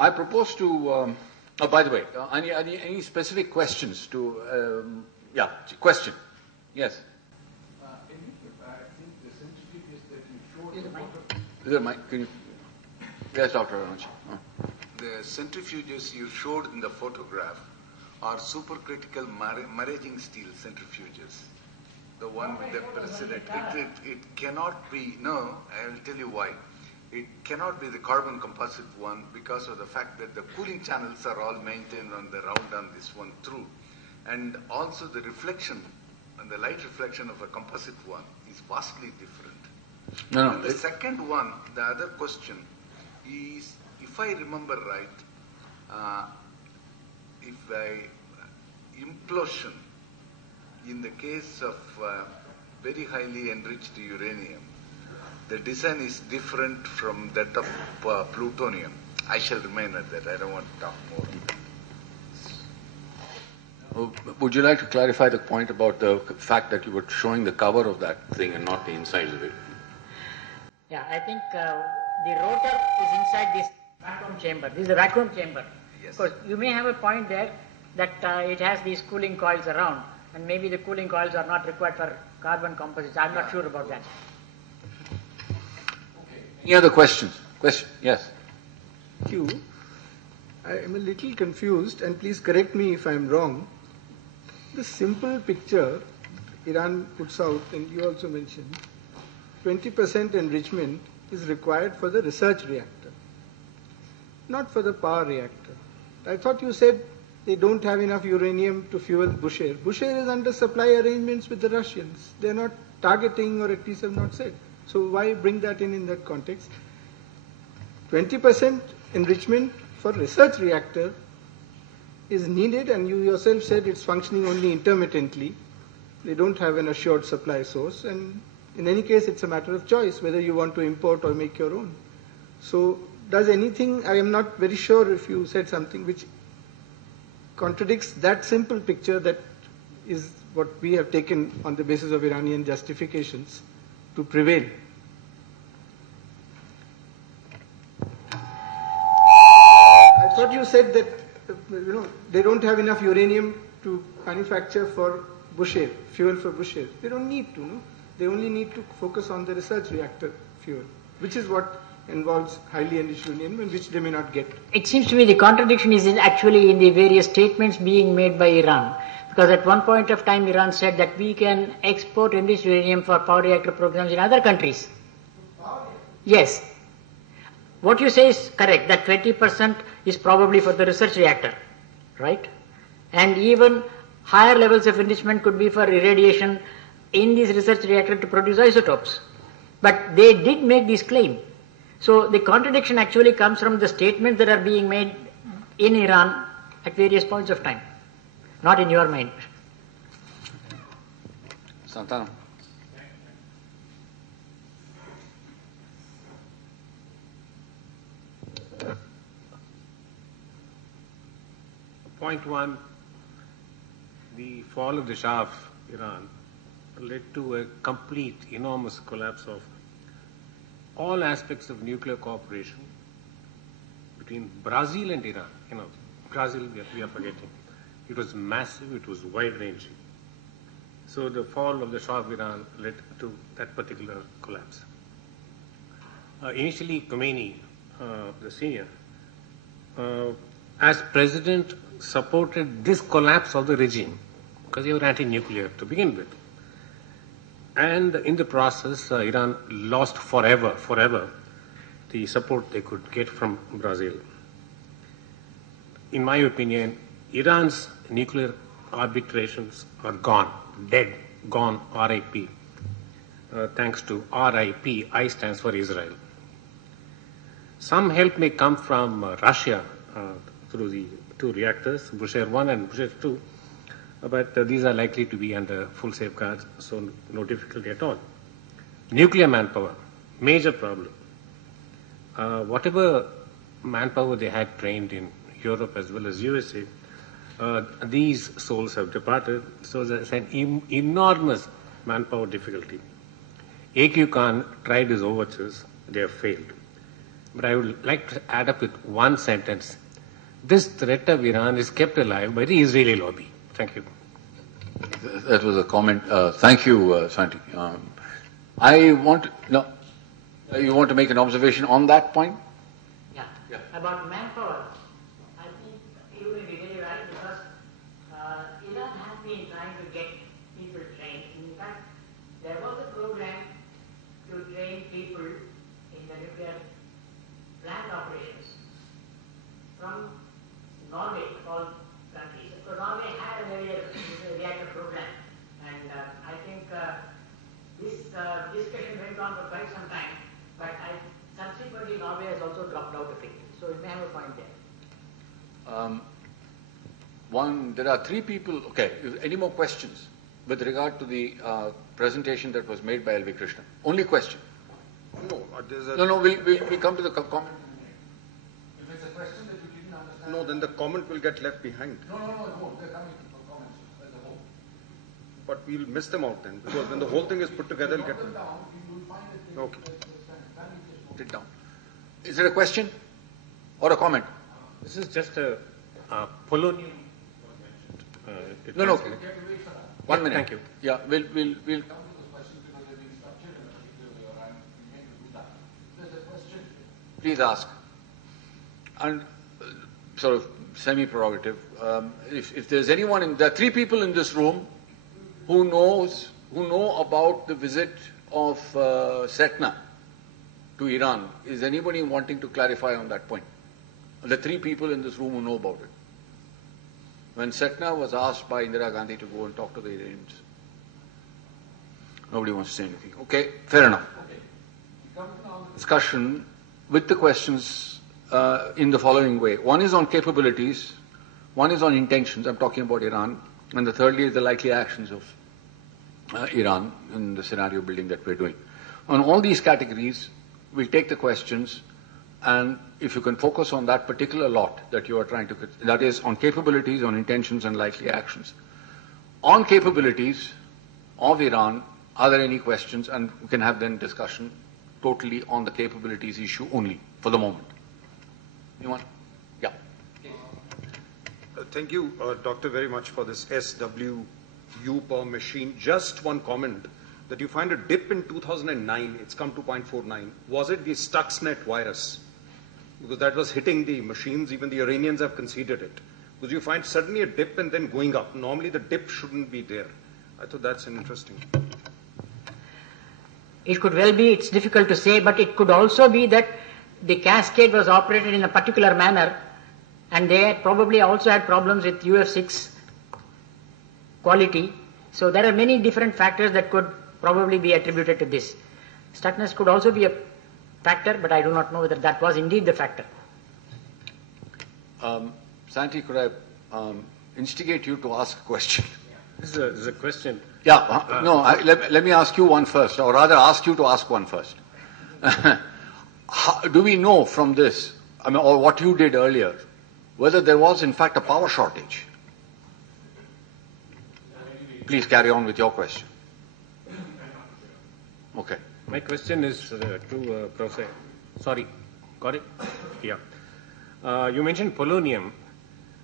I propose to, oh, by the way, any specific questions to, yeah, question. Yes. I think the centrifuges that you showed. Is there a mic? Can you? Yes, Dr. Aranch. The centrifuges you showed in the photograph are supercritical maraging steel centrifuges. The one with the president. It cannot be, no, I will tell you why. It cannot be the carbon composite one because of the fact that the cooling channels are all maintained on the round on this one through. And also the reflection and the light reflection of a composite one is vastly different. No. And the second one, the other question is, if I remember right, implosion in the case of very highly enriched uranium, the design is different from that of plutonium. I shall remain at that. I don't want to talk more. Would you like to clarify the point about the fact that you were showing the cover of that thing and not the insides of it? Yeah, I think the rotor is inside this vacuum chamber. This is a vacuum chamber. Yes. Of course, you may have a point there that it has these cooling coils around, and maybe the cooling coils are not required for carbon composites. I'm not sure about that. Any other questions? Yes. Thank you. I am a little confused, and please correct me if I am wrong. The simple picture Iran puts out, and you also mentioned, 20% enrichment is required for the research reactor, not for the power reactor. I thought you said they don't have enough uranium to fuel Bushehr. Bushehr is under supply arrangements with the Russians. They're not targeting, or at least have not said. So why bring that in that context? 20% enrichment for research reactor is needed, and you yourself said it's functioning only intermittently. They don't have an assured supply source, and in any case, it's a matter of choice whether you want to import or make your own. So does anything, I am not very sure if you said something which contradicts that simple picture that is what we have taken on the basis of Iranian justifications to prevail. I thought you said that they don't have enough uranium to manufacture for Bushehr, fuel for Bushehr. They don't need to, no? They only need to focus on the research reactor fuel, which is what involves highly enriched uranium and which they may not get. It seems to me the contradiction is actually in the various statements being made by Iran. Because at one point of time, Iran said that we can export enriched uranium for power reactor programs in other countries. Yes. What you say is correct, that 20% is probably for the research reactor, right? And even higher levels of enrichment could be for irradiation in this research reactor to produce isotopes. But they did make this claim. So the contradiction actually comes from the statements that are being made in Iran at various points of time. Not in your mind. Santana. Point one, the fall of the Shah of Iran led to a complete, enormous collapse of all aspects of nuclear cooperation between Brazil and Iran. Brazil we are forgetting. It was massive, it was wide-ranging. So the fall of the Shah of Iran led to that particular collapse. Initially, Khomeini, the senior, as president, supported this collapse of the regime because they were anti-nuclear to begin with. And in the process, Iran lost forever the support they could get from Brazil. In my opinion, Iran's nuclear arbitrations are gone, dead, gone, RIP. Thanks to RIP, I stands for Israel. Some help may come from Russia through the two reactors, Bushehr 1 and Bushehr 2, but these are likely to be under full safeguards, so no difficulty at all. Nuclear manpower, major problem. Whatever manpower they had trained in Europe as well as USA, these souls have departed, so there's an enormous manpower difficulty. A.Q. Khan tried his overtures, they have failed. but I would like to add up with one sentence. This threat of Iran is kept alive by the Israeli lobby. Thank you. That was a comment. Thank you, Santi. I want to, no, you want to make an observation on that point? Yeah. About manpower, I think you will be very right because Iran has been trying to get people trained. In fact, there was a program to train people in the nuclear plant operations from Norway, all countries. So Norway had a nuclear reactor program, and I think this discussion went on for quite some time, but subsequently Norway has also dropped out of it. So it may have a point there. There are three people. Okay, any more questions with regard to the presentation that was made by L.V. Krishna? Only question. No, there's a... No, we'll come to the comment. If it's a question that you didn't understand... No, then the comment will get left behind. No, they're coming for comments as a whole. But we'll miss them out then, because when the whole thing is put together, we'll get... Put them down, you will find it. Okay. Put it down. Is there a question or a comment? This is just a polonium. No. 1 minute. Thank you. Yeah, we'll come to those questions because they've been structured in a particular way, or I'm meant to do that. There's a question. Please ask. And sort of semi-prerogative. If there's anyone there are three people in this room who know about the visit of Setna to Iran. Is anybody wanting to clarify on that point? The three people in this room who know about it. When Setna was asked by Indira Gandhi to go and talk to the Iranians, nobody wants to say anything. Okay, fair enough. Okay. We come to now the discussion with the questions in the following way. One is on capabilities, one is on intentions, I'm talking about Iran, and the thirdly is the likely actions of Iran in the scenario building that we're doing. On all these categories, we'll take the questions, and if you can focus on that particular lot that you are trying to, that is on capabilities, on intentions and likely actions. On capabilities of Iran, are there any questions? And we can have then discussion totally on the capabilities issue only for the moment. Anyone? Yeah. Thank you, Doctor, very much for this SWU per machine. Just one comment, that you find a dip in 2009, it's come to 0.49. Was it the Stuxnet virus? Because that was hitting the machines, even the Iranians have conceded it. Because you find suddenly a dip and then going up. Normally the dip shouldn't be there. I thought that's an interesting. It could well be, it's difficult to say, but it could also be that the cascade was operated in a particular manner and they probably also had problems with UF6 quality. So there are many different factors that could probably be attributed to this. Stuckness could also be a factor, but I do not know whether that was indeed the factor. Santi, could I instigate you to ask a question? This is a question. Yeah, let me ask you one first, or rather ask you to ask one first. Do we know from this, or what you did earlier, whether there was in fact a power shortage? Please carry on with your question. Okay. My question is to Professor. Sorry, got it? Yeah. You mentioned polonium,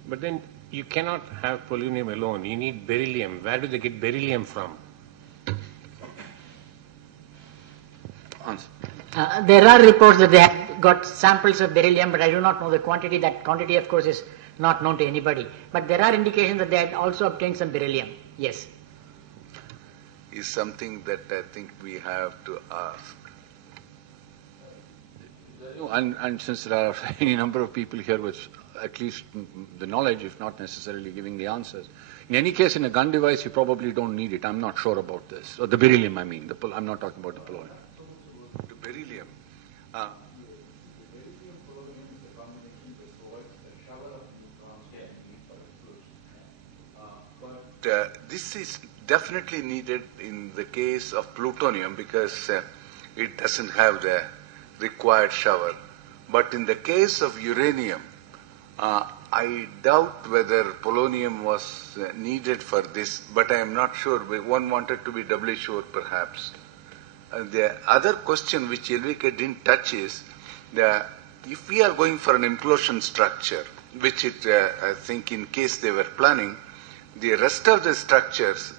but then you cannot have polonium alone. You need beryllium. Where do they get beryllium from? Answer. There are reports that they have got samples of beryllium, but I do not know the quantity. That quantity, of course, is not known to anybody. But there are indications that they had also obtained some beryllium. Yes. Is something that I think we have to ask. And since there are any number of people here with at least the knowledge, if not necessarily giving the answers. In any case, in a gun device, you probably don't need it. I'm not sure about this. Or the beryllium, I mean. I'm not talking about the polonium. The beryllium. This is definitely needed in the case of plutonium because it doesn't have the required shower. But in the case of uranium, I doubt whether polonium was needed for this, but I am not sure. One wanted to be doubly sure, perhaps. The other question which Elvika didn't touch is if we are going for an implosion structure, which I think in case they were planning, the rest of the structures,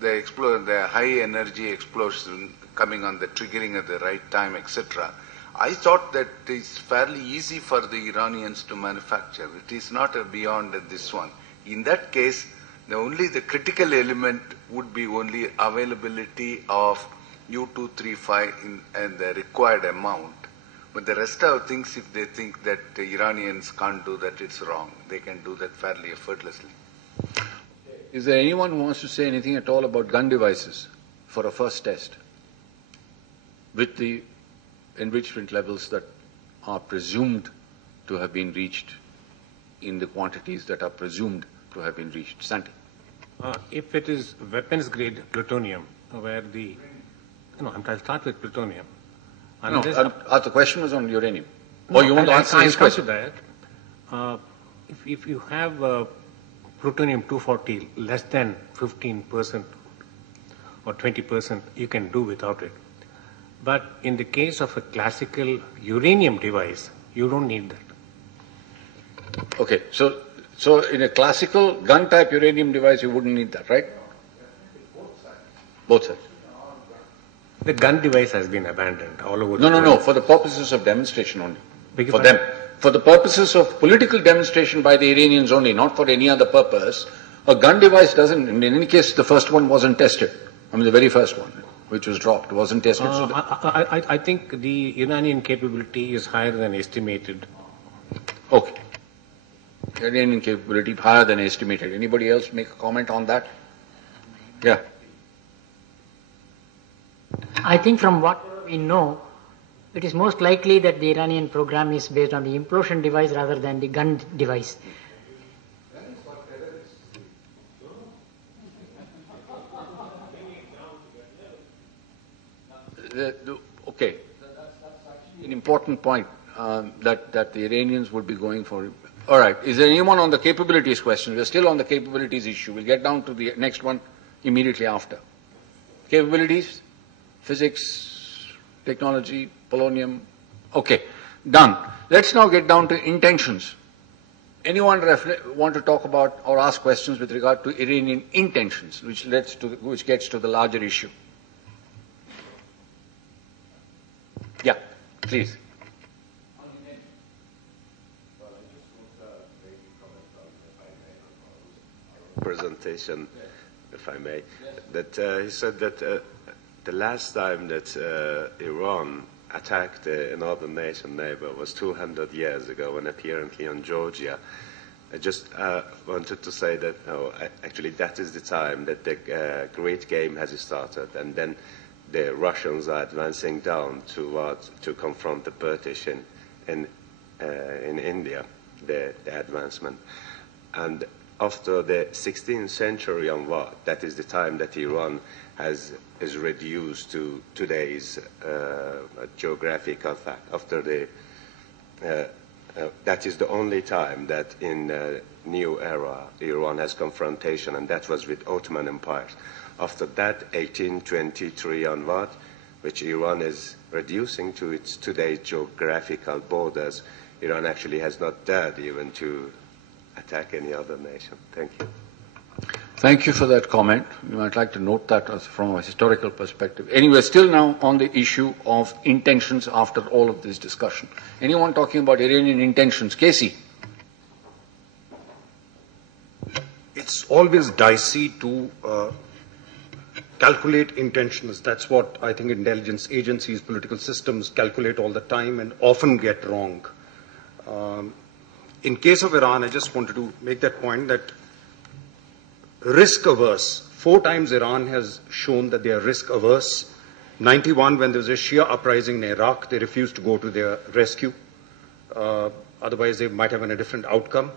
the high energy explosion coming on the triggering at the right time, etc., I thought that it's fairly easy for the Iranians to manufacture. It is not beyond this one. In that case, the critical element would be only availability of U-235 and the required amount. But the rest of things, if they think that the Iranians can't do that, it's wrong. They can do that fairly effortlessly. Is there anyone who wants to say anything at all about gun devices for a first test with the enrichment levels that are presumed to have been reached in the quantities that are presumed to have been reached? Santi. If it is weapons-grade plutonium, where I'll start with plutonium. The question was on uranium. You want to answer his question? If you have plutonium-240 less than 15% or 20%, you can do without it. But in the case of a classical uranium device, you don't need that. Okay, so in a classical gun-type uranium device, you wouldn't need that, right? Both sides. The gun device has been abandoned all over the world. No, for the purposes of demonstration only. For them. For the purposes of political demonstration by the Iranians only, not for any other purpose. A gun device doesn't, in any case, the first one wasn't tested. The very first one, which was dropped, wasn't tested. I think the Iranian capability is higher than estimated. Okay. Iranian capability higher than estimated. Anybody else make a comment on that? Yeah. I think from what we know, it is most likely that the Iranian program is based on the implosion device rather than the gun device. Okay. An important point that the Iranians would be going for. All right. Is there anyone on the capabilities question? We're still on the capabilities issue. We'll get down to the next one immediately after. Capabilities, physics, technology, polonium. Okay, done. Let's now get down to intentions. Anyone want to talk about or ask questions with regard to Iranian intentions, which gets to the larger issue? Yeah, please. Presentation, if I may, that he said that the last time that Iran attacked another nation neighbor was 200 years ago, and apparently on Georgia. I just wanted to say that actually that is the time that the great game has started, and then the Russians are advancing down to confront the British in India, the advancement. And after the 16th century onward, that is the time that Iran is reduced to today's geographical fact. After that is the only time that in new era Iran has confrontation, and that was with Ottoman Empire. After that, 1823 onward, which Iran is reducing to its today's geographical borders, Iran actually has not dared even to attack any other nation. Thank you. Thank you for that comment. You might like to note that from a historical perspective. Anyway, still now on the issue of intentions after all of this discussion. Anyone talking about Iranian intentions? Casey? It's always dicey to calculate intentions. That's what I think intelligence agencies, political systems calculate all the time and often get wrong. In case of Iran, I just wanted to make that point that risk averse. 4 times Iran has shown that they are risk averse. 91, when there was a Shia uprising in Iraq, they refused to go to their rescue. Otherwise, they might have a different outcome.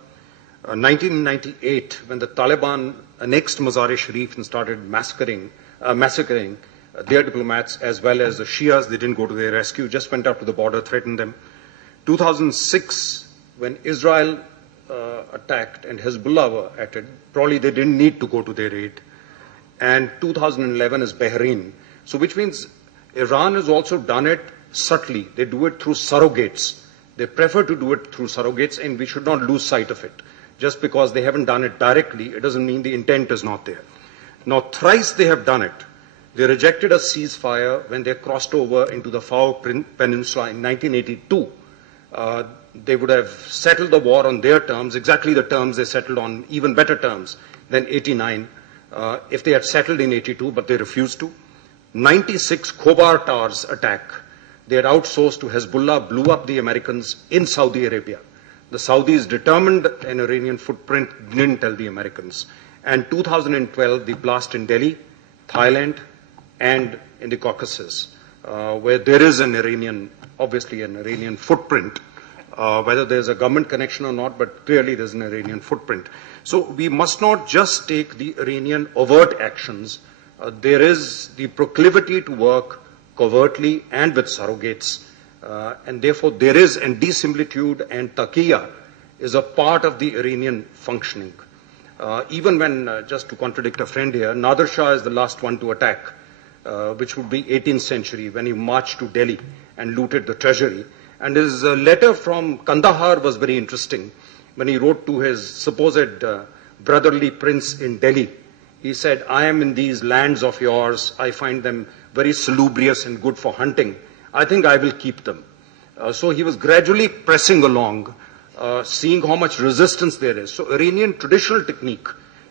1998, when the Taliban annexed Mazar-e-Sharif and started massacring their diplomats as well as the Shias, they didn't go to their rescue, just went up to the border, threatened them. 2006, when Israel attacked and Hezbollah were at it, probably they didn't need to go to their aid. And 2011 is Bahrain. So which means Iran has also done it subtly. They do it through surrogates. They prefer to do it through surrogates, and we should not lose sight of it. Just because they haven't done it directly, it doesn't mean the intent is not there. Now, thrice they have done it. They rejected a ceasefire when they crossed over into the Fao Peninsula in 1982. They would have settled the war on their terms, exactly the terms they settled on, even better terms than 89, if they had settled in 82, but they refused to. 96 Khobar Tars attack. They had outsourced to Hezbollah, blew up the Americans in Saudi Arabia. The Saudis determined an Iranian footprint, didn't tell the Americans. And 2012, the blast in Delhi, Thailand, and in the Caucasus, where there is obviously an Iranian footprint, whether there's a government connection or not, but clearly there's an Iranian footprint. So we must not just take the Iranian overt actions. There is the proclivity to work covertly and with surrogates, and therefore there is, and dissimilitude and taqiyya is a part of the Iranian functioning. Even when, just to contradict a friend here, Nader Shah is the last one to attack, which would be 18th century, when he marched to Delhi and looted the treasury. And his letter from Kandahar was very interesting. When he wrote to his supposed brotherly prince in Delhi, he said, I am in these lands of yours. I find them very salubrious and good for hunting. I think I will keep them. So he was gradually pressing along, seeing how much resistance there is. So Iranian traditional technique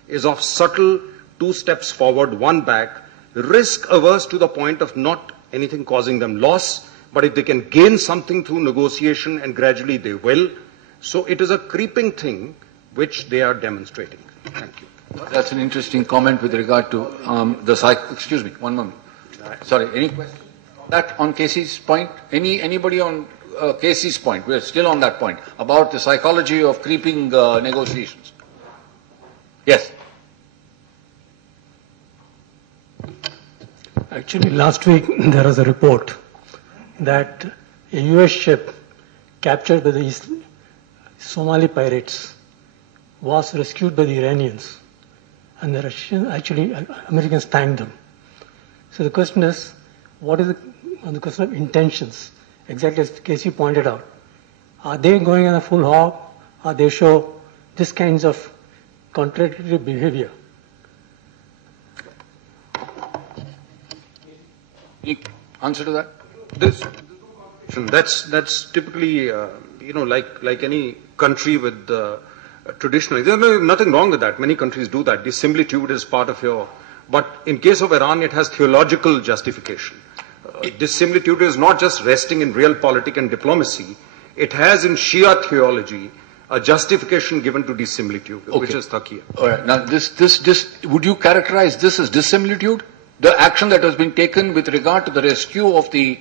is of subtle 2 steps forward, 1 back, risk averse to the point of not anything causing them loss, but if they can gain something through negotiation, and gradually they will. So it is a creeping thing which they are demonstrating. Thank you. That's an interesting comment with regard to excuse me, one moment. Sorry, any question? That on Casey's point? Anybody on Casey's point? We're still on that point about the psychology of creeping negotiations. Yes. Actually, last week there was a report that a US ship captured by the Somali pirates was rescued by the Iranians, and the Americans thanked them. So the question is, what is on the question of intentions? Exactly as Casey pointed out, are they going on a full hog, or they show this kinds of contradictory behavior? Any answer to that? That's typically, like any country with traditionally, there's nothing wrong with that. Many countries do that. Dissimilitude is part of your, but in case of Iran, it has theological justification. Dissimilitude is not just resting in real politics and diplomacy. It has in Shia theology a justification given to dissimilitude, which is taqiyya. All right. Now, would you characterize this as dissimilitude? The action that has been taken with regard to the rescue of the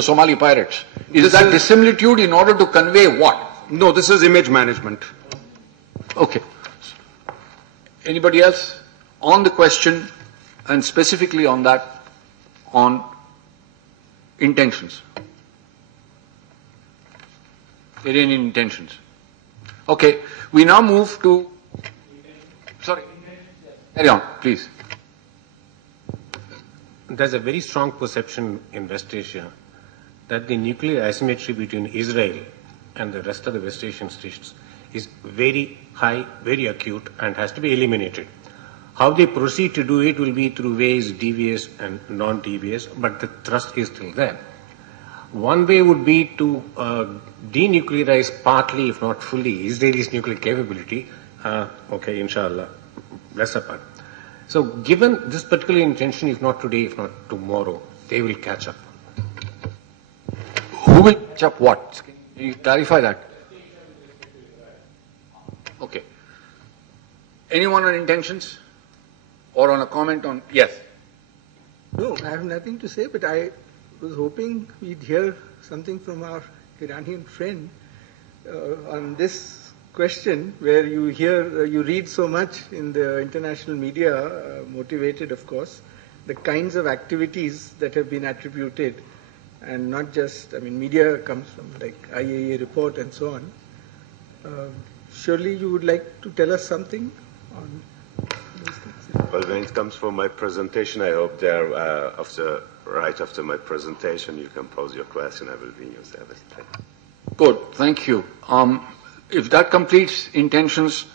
Somali pirates, is that dissimilitude in order to convey what? No, this is image management. Okay. Anybody else on the question, and specifically on that, on intentions, Iranian intentions? Okay. We now move to. Sorry. Carry on, please. There's a very strong perception in West Asia that the nuclear asymmetry between Israel and the rest of the West Asian states is very high, very acute, and has to be eliminated. How they proceed to do it will be through ways devious and non-devious, but the thrust is still there. One way would be to denuclearize partly, if not fully, Israel's nuclear capability. Okay, inshallah, bless apart. So given this particular intention, if not today, if not tomorrow, they will catch up. Who will catch up what? Can you clarify that? Okay. Anyone on intentions? Or on a comment on, yes? No, I have nothing to say, but I was hoping we'd hear something from our Iranian friend on this question, where you read so much in the international media, motivated of course, the kinds of activities that have been attributed, and not just, media comes from like IAEA report and so on. Surely you would like to tell us something on these things? Well, when it comes from my presentation, I hope there of the right after my presentation, you can pose your question. I will be in your service. Good, thank you. If that completes intentions,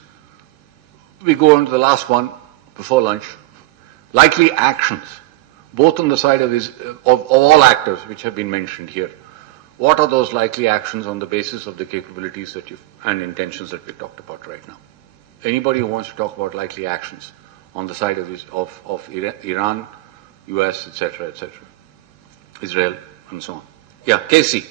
we go on to the last one before lunch. Likely actions, both on the side of all actors which have been mentioned here. What are those likely actions on the basis of the capabilities that and intentions that we've talked about right now? Anybody who wants to talk about likely actions on the side of Iran, US, etc., Israel, and so on. Yeah, Casey.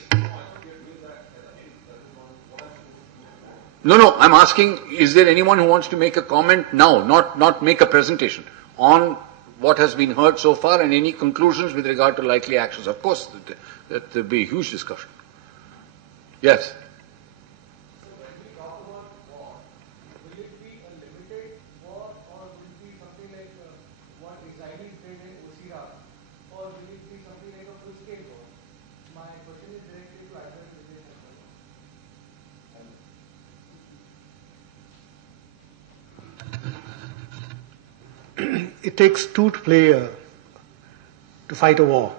No, I'm asking, is there anyone who wants to make a comment now, not make a presentation, on what has been heard so far and any conclusions with regard to likely actions? Of course, that there'll be a huge discussion. Yes. It takes two to fight a war.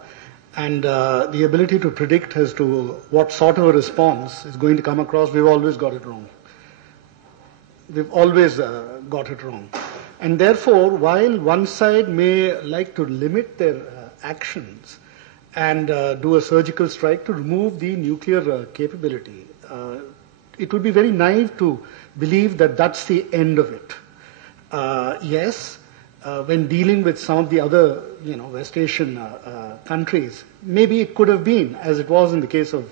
And the ability to predict as to what sort of a response is going to come across, we've always got it wrong. We've always got it wrong. And therefore, while one side may like to limit their actions and do a surgical strike to remove the nuclear capability, it would be very naive to believe that that's the end of it. Yes, when dealing with some of the other, West Asian countries, maybe it could have been, as it was in the case of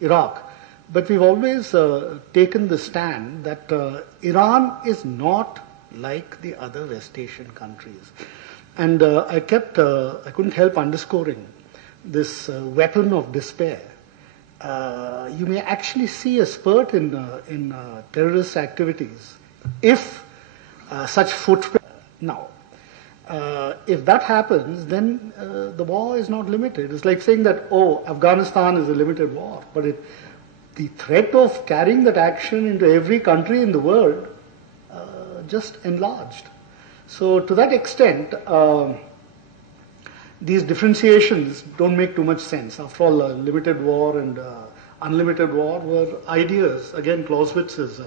Iraq. But we've always taken the stand that Iran is not like the other West Asian countries. And I couldn't help underscoring this weapon of despair. You may actually see a spurt in terrorist activities if such footprint. Now, if that happens, then the war is not limited. It's like saying that, Afghanistan is a limited war, but the threat of carrying that action into every country in the world just enlarged. So to that extent, these differentiations don't make too much sense. After all, limited war and unlimited war were ideas, again Clausewitz's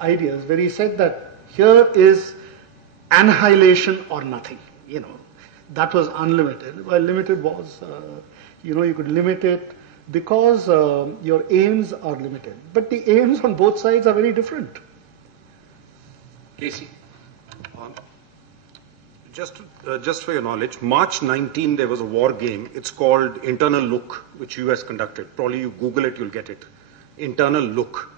ideas, where he said that here is annihilation or nothing, that was unlimited. While limited was, you could limit it because your aims are limited. But the aims on both sides are very different. Casey? Just for your knowledge, March 19 there was a war game. It's called Internal Look, which US conducted. Probably you Google it, you'll get it. Internal Look,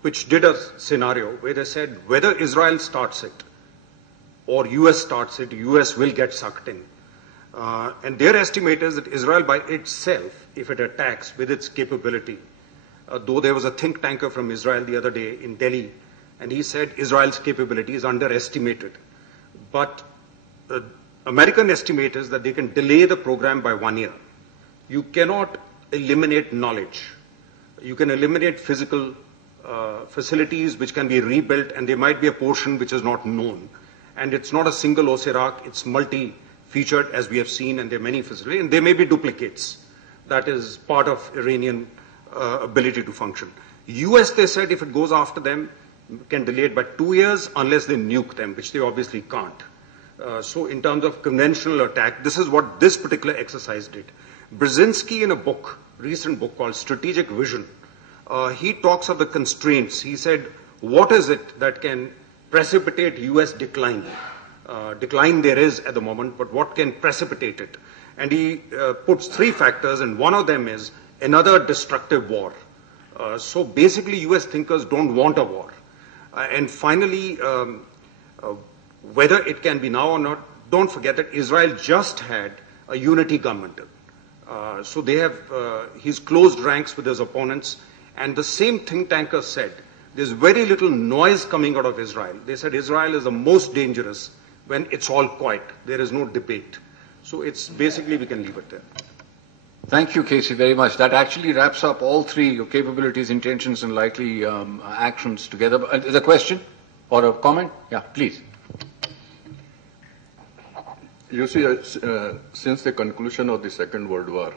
which did a scenario where they said whether Israel starts it or US starts it, US will get sucked in. And their estimate is that Israel by itself, if it attacks with its capability, though there was a think tanker from Israel the other day in Delhi, and he said Israel's capability is underestimated. But American estimate is that they can delay the program by 1 year. You cannot eliminate knowledge. You can eliminate physical facilities which can be rebuilt, and there might be a portion which is not known. And it's not a single Osirak, it's multi-featured, as we have seen, and there are many facilities, and there may be duplicates. That is part of Iranian ability to function. US, they said, if it goes after them, can delay it by 2 years unless they nuke them, which they obviously can't. So in terms of conventional attack, this is what this particular exercise did. Brzezinski, in a book, recent book called Strategic Vision, he talks of the constraints. He said, what is it that can precipitate US decline? Decline there is at the moment, but what can precipitate it? And he puts 3 factors, and one of them is another destructive war. So basically, US thinkers don't want a war. And finally, whether it can be now or not, don't forget that Israel just had a unity government. So they have, he's closed ranks with his opponents. And the same think tanker said, there's very little noise coming out of Israel. They said Israel is the most dangerous when it's all quiet. There is no debate. So it's basically, we can leave it there. Thank you, Casey, very much. That actually wraps up all 3, your capabilities, intentions, and likely actions together. Is a question or a comment? Yeah, please. You see, since the conclusion of the Second World War,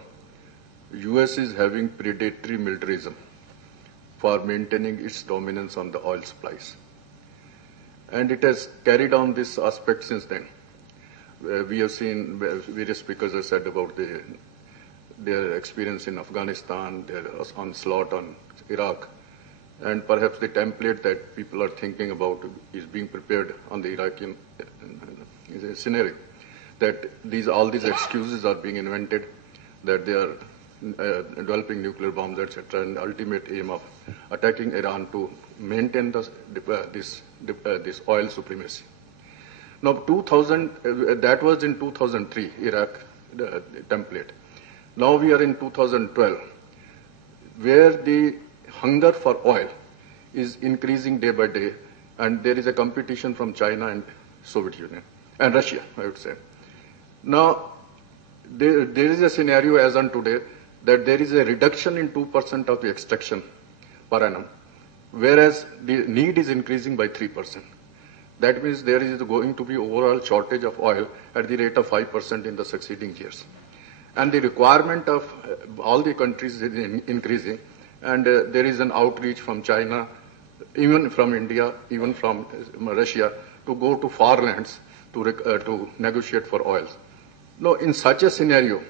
US is having predatory militarism for maintaining its dominance on the oil supplies. And it has carried on this aspect since then. We have seen various speakers have said about their experience in Afghanistan, their onslaught on Iraq, and perhaps the template that people are thinking about is being prepared on the Iraqi scenario. That all these excuses are being invented, that they are developing nuclear bombs, etc., and ultimate aim of attacking Iran to maintain this oil supremacy. Now, that was in 2003, Iraq template. Now we are in 2012, where the hunger for oil is increasing day by day, and there is a competition from China and Soviet Union, and Russia, I would say. Now, there is a scenario as on today that there is a reduction in 2% of the extraction per annum, whereas the need is increasing by 3%. That means there is going to be overall shortage of oil at the rate of 5% in the succeeding years. And the requirement of all the countries is increasing, and there is an outreach from China, even from India, even from Russia, to go to far lands to negotiate for oils. Now, in such a scenario,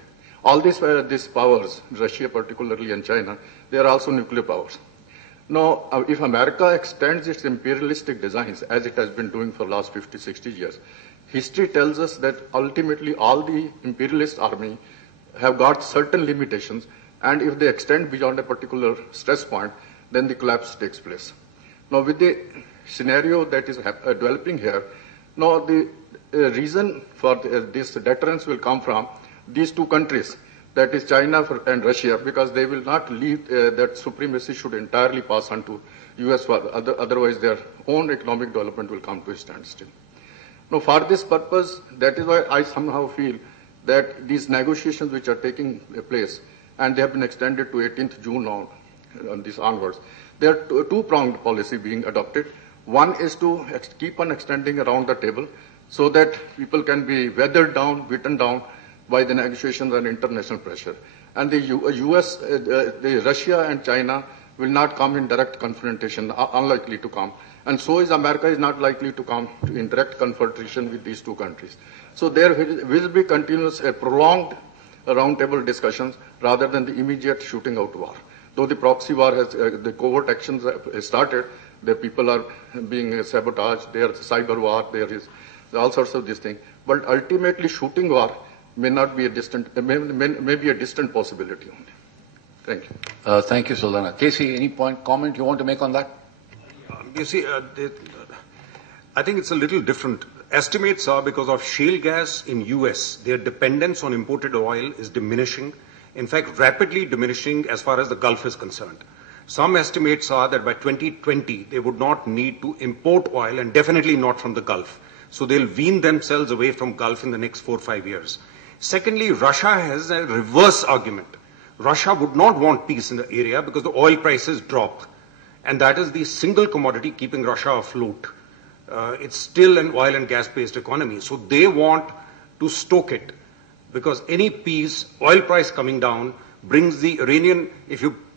all these powers, Russia particularly and China, they are also nuclear powers. Now, if America extends its imperialistic designs, as it has been doing for the last 50, 60 years, history tells us that ultimately all the imperialist army have got certain limitations, and if they extend beyond a particular stress point, then the collapse takes place. Now, with the scenario that is developing here, now the reason for this deterrence will come from these two countries, that is China and Russia, because they will not leave that supremacy should entirely pass on to US, otherwise their own economic development will come to a standstill. Now, for this purpose, that is why I somehow feel that these negotiations which are taking place, and they have been extended to 18th June on this onwards, there are two-pronged policy being adopted. One is to keep on extending around the table so that people can be weathered down, beaten down by the negotiations and international pressure. And the US, the Russia and China will not come in direct confrontation, unlikely to come. And so is America is not likely to come in direct confrontation with these two countries. So there will be continuous, prolonged roundtable discussions rather than the immediate shooting out war. Though the proxy war has, the covert actions have started, the people are being sabotaged, there is cyber war, there is all sorts of these things. But ultimately shooting war may not be a distant, may be a distant possibility only. Thank you. Thank you, Sultana. Casey, any comment you want to make on that? You see, I think it's a little different. Estimates are because of shale gas in US, their dependence on imported oil is diminishing. In fact, rapidly diminishing as far as the Gulf is concerned. Some estimates are that by 2020, they would not need to import oil, and definitely not from the Gulf. So they'll wean themselves away from Gulf in the next 4 or 5 years. Secondly, Russia has a reverse argument. Russia would not want peace in the area because the oil prices dropped. And that is the single commodity keeping Russia afloat. It's still an oil and gas-based economy. So they want to stoke it because any peace, oil price coming down, brings the Iranian,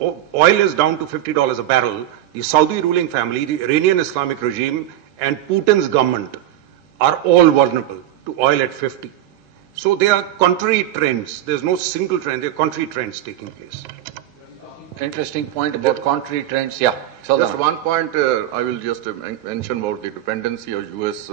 oil is down to $50 a barrel, the Saudi ruling family, the Iranian Islamic regime, and Putin's government are all vulnerable to oil at 50. So they are contrary trends. There's no single trend. There are contrary trends taking place. Interesting point about contrary trends. Yeah. Just one point I will just mention about the dependency of US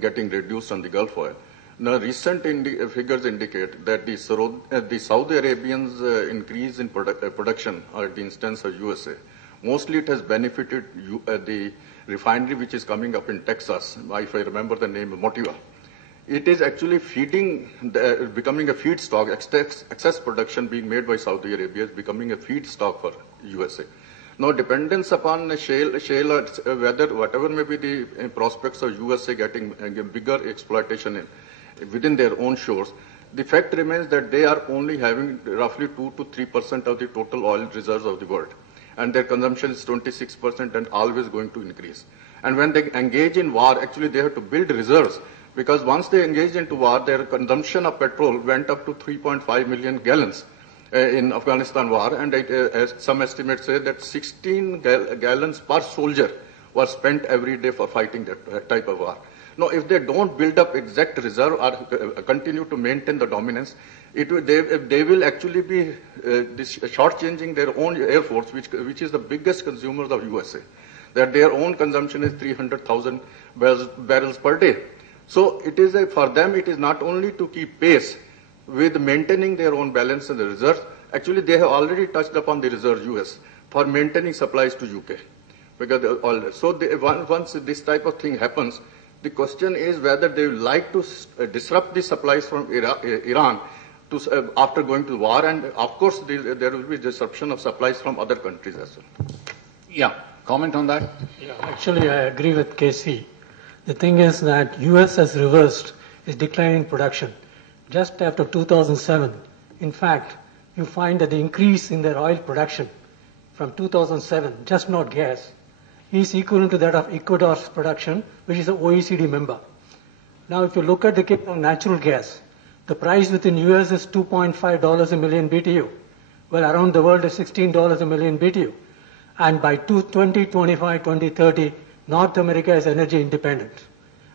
getting reduced on the Gulf oil. Now, recent figures indicate that the Saudi Arabians' increase in production at the instance of USA, mostly it has benefited the refinery which is coming up in Texas, if I remember the name, Motiva. It is actually becoming a feedstock, excess production being made by Saudi Arabia is becoming a feedstock for USA. Now, dependence upon shale, whatever may be the prospects of USA getting bigger exploitation within their own shores, the fact remains that they are only having roughly 2 to 3% of the total oil reserves of the world. And their consumption is 26% and always going to increase. And when they engage in war, actually they have to build reserves Because once they engaged into war, their consumption of petrol went up to 3.5 million gallons in Afghanistan war, and as some estimates say that 16 gallons per soldier were spent every day for fighting that type of war. Now, if they don't build up exact reserve or continue to maintain the dominance, they will actually be shortchanging their own air force, which is the biggest consumers of USA. That their own consumption is 300,000 barrels per day. So it is for them, it is not only to keep pace with maintaining their own balance in the reserves. Actually, they have already touched upon the reserve US for maintaining supplies to UK. Because once this type of thing happens, the question is whether they would like to disrupt the supplies from Iran after going to war, and of course there will be disruption of supplies from other countries as well. Yeah, comment on that? Yeah, actually I agree with KC. The thing is that US has reversed its declining production. Just after 2007, in fact, you find that the increase in their oil production from 2007, just not gas, is equivalent to that of Ecuador's production, which is an OECD member. Now, if you look at the case of natural gas, the price within US is $2.5 a million BTU. Well, around the world is $16 a million BTU. And by 2025, 2030, North America is energy independent.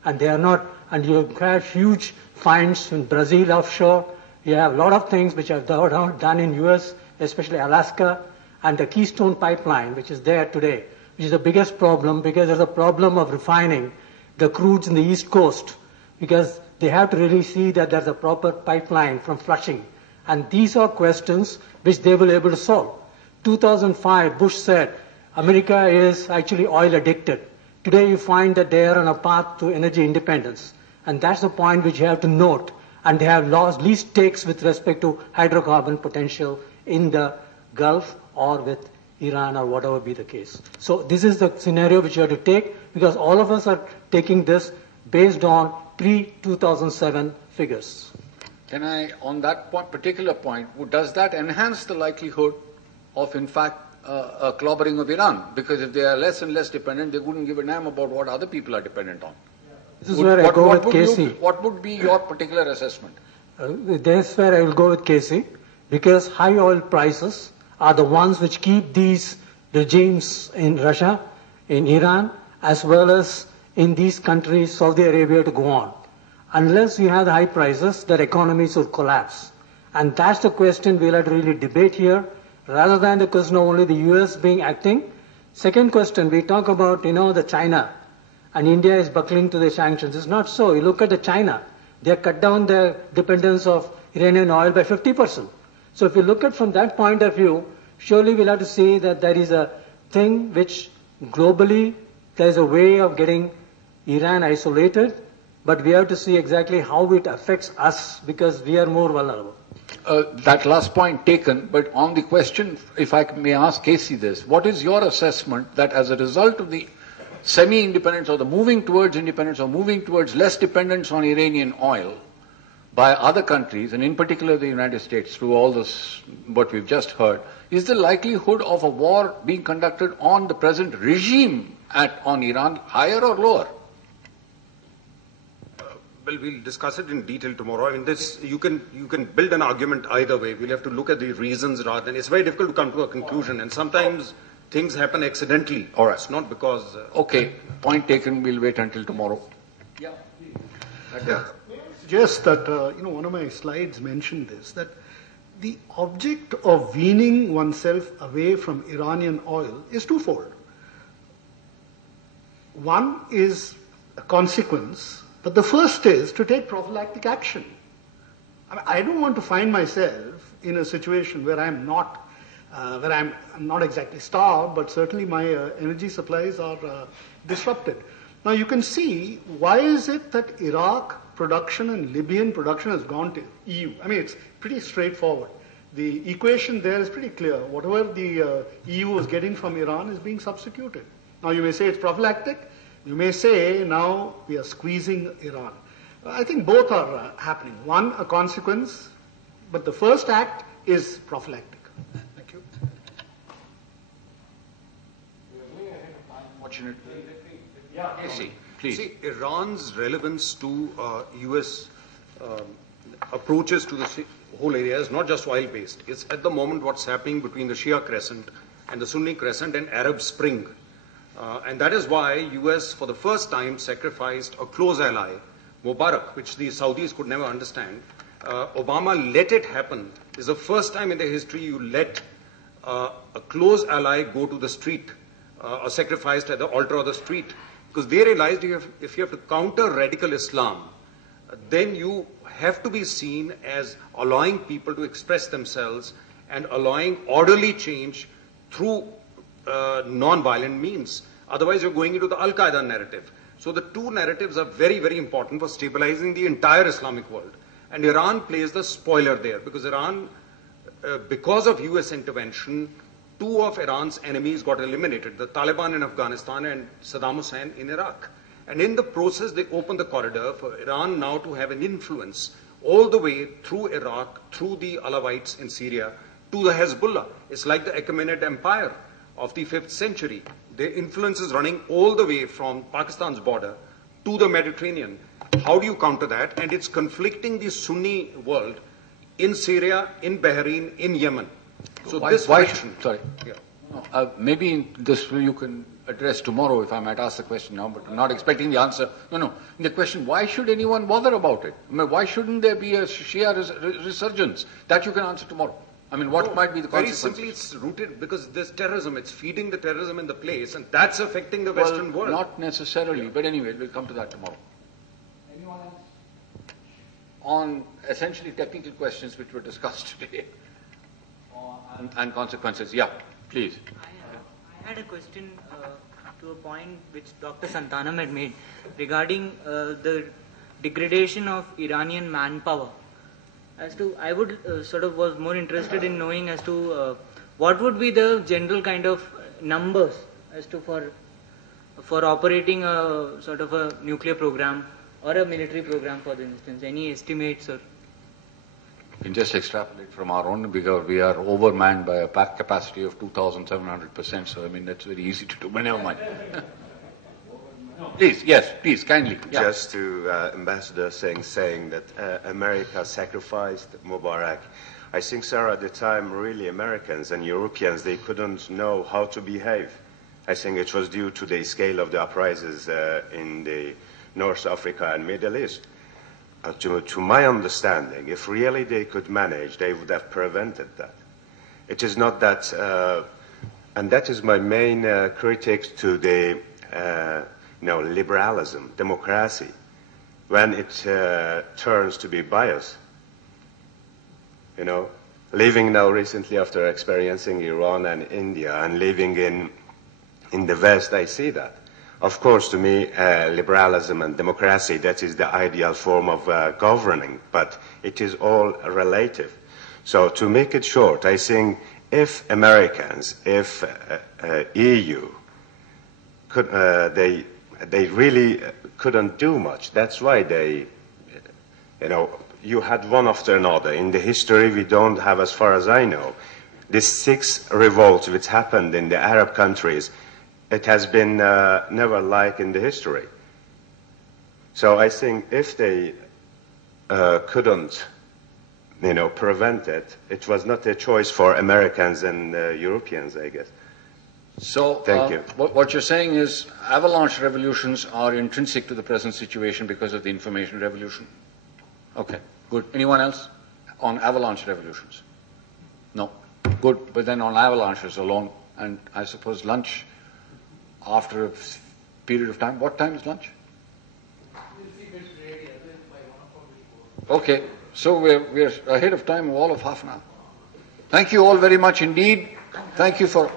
And they are not, and you have huge finds in Brazil offshore. You have a lot of things which are done in US, especially Alaska, and the Keystone Pipeline, which is there today, which is the biggest problem because there's a problem of refining the crudes in the East Coast, because they have to really see that there's a proper pipeline from Flushing. And these are questions which they will be able to solve. 2005, Bush said, America is actually oil addicted. Today you find that they are on a path to energy independence. And that's the point which you have to note. And they have lost least stakes with respect to hydrocarbon potential in the Gulf or with Iran or whatever be the case. So this is the scenario which you have to take, because all of us are taking this based on pre-2007 figures. Can I, on that particular point, does that enhance the likelihood of, in fact, a clobbering of Iran? Because if they are less and less dependent, they wouldn't give a damn about what other people are dependent on. This is where I go with KC. What would be your particular assessment? This is where I will go with KC, because high oil prices are the ones which keep these regimes in Russia, in Iran, as well as in these countries, Saudi Arabia, to go on. Unless you have the high prices, their economies will collapse. And that's the question we'll have to really debate here, rather than the question of only the US being acting. Second question, we talk about, the China, and India is buckling to the sanctions. It's not so. You look at the China, they have cut down their dependence of Iranian oil by 50%. So if you look at from that point of view, surely we'll have to see that there is a thing which globally, there is a way of getting Iran isolated, but we have to see exactly how it affects us, because we are more vulnerable. That last point taken, but on the question, if I may ask Casey this, what is your assessment that as a result of the semi-independence or the moving towards independence or moving towards less dependence on Iranian oil by other countries, and in particular the United States, through all this, what we've just heard, is the likelihood of a war being conducted on the present regime on Iran higher or lower? Well, we'll discuss it in detail tomorrow. I mean, you can build an argument either way. We'll have to look at the reasons rather than. It's very difficult to come to a conclusion, and sometimes things happen accidentally. All right. It's not because. Okay, point taken. We'll wait until tomorrow. Yeah. Just that one of my slides mentioned this, that the object of weaning oneself away from Iranian oil is twofold. One is a consequence. But the first is to take prophylactic action. I don't want to find myself in a situation where I'm not exactly starved, but certainly my energy supplies are disrupted. Now you can see, why is it that Iraq production and Libyan production has gone to EU? I mean, it's pretty straightforward. The equation there is pretty clear. Whatever the EU is getting from Iran is being substituted. Now you may say it's prophylactic. You may say now we are squeezing Iran. I think both are happening. One, a consequence, but the first act is prophylactic. Thank you. Fortunately. Please. See, Iran's relevance to U.S. Approaches to the whole area is not just oil-based. It's at the moment what's happening between the Shia Crescent and the Sunni Crescent and Arab Spring. And that is why U.S. for the first time sacrificed a close ally, Mubarak, which the Saudis could never understand. Obama let it happen. It's the first time in the history you let a close ally go to the street or sacrificed at the altar of the street. Because they realized if you have to counter radical Islam, then you have to be seen as allowing people to express themselves and allowing orderly change through non-violent means. Otherwise, you're going into the Al-Qaeda narrative. So the two narratives are very, very important for stabilizing the entire Islamic world. And Iran plays the spoiler there because Iran, because of US intervention, two of Iran's enemies got eliminated, the Taliban in Afghanistan and Saddam Hussein in Iraq. And in the process, they opened the corridor for Iran now to have an influence all the way through Iraq, through the Alawites in Syria, to the Hezbollah. It's like the Achaemenid Empire of the 5th century. Their influence is running all the way from Pakistan's border to the Mediterranean. How do you counter that? And it's conflicting the Sunni world in Syria, in Bahrain, in Yemen. So maybe this you can address tomorrow if I might ask the question now, but I'm not expecting the answer. No. The question, why should anyone bother about it? I mean, why shouldn't there be a Shia resurgence? That you can answer tomorrow. I mean, what might be the consequences? Very simply, it's rooted because there's terrorism. It's feeding the terrorism in the place, and that's affecting the Western world. Not necessarily, but anyway, we'll come to that tomorrow. Anyone else? On essentially technical questions which were discussed today and consequences. Yeah, please. I had a question to a point which Dr. Santanam had made regarding the degradation of Iranian manpower. As to, I would was more interested in knowing as to what would be the general kind of numbers as to for operating a sort of a nuclear program or a military program, for instance. Any estimates or? We can just extrapolate from our own because we are overmanned by a pack capacity of 2,700%. So I mean that's very easy to do. But never mind. Please, yes, please, kindly. Yeah. Just to Ambassador Singh saying that America sacrificed Mubarak. I think, sir, at the time, really Americans and Europeans, they couldn't know how to behave. I think it was due to the scale of the uprisings in the North Africa and Middle East. To my understanding, if really they could manage, they would have prevented that. It is not that, and that is my main critique to the liberalism, democracy, when it turns to be biased. Living now recently after experiencing Iran and India and living in the West, I see that. Of course, to me, liberalism and democracy, that is the ideal form of governing, but it is all relative. So to make it short, I think if Americans, if EU, could, they really couldn't do much. That's why they, you had one after another. In the history, we don't have, as far as I know, these 6 revolts which happened in the Arab countries. It has been never like in the history. So I think if they couldn't, prevent it, it was not a choice for Americans and Europeans, I guess. So, thank you. What you're saying is avalanche revolutions are intrinsic to the present situation because of the information revolution? Okay, good. Anyone else on avalanche revolutions? No? Good. But then on avalanches alone, and I suppose lunch after a period of time. What time is lunch? Okay, so we're ahead of time all of half an hour. Thank you all very much indeed. Thank you for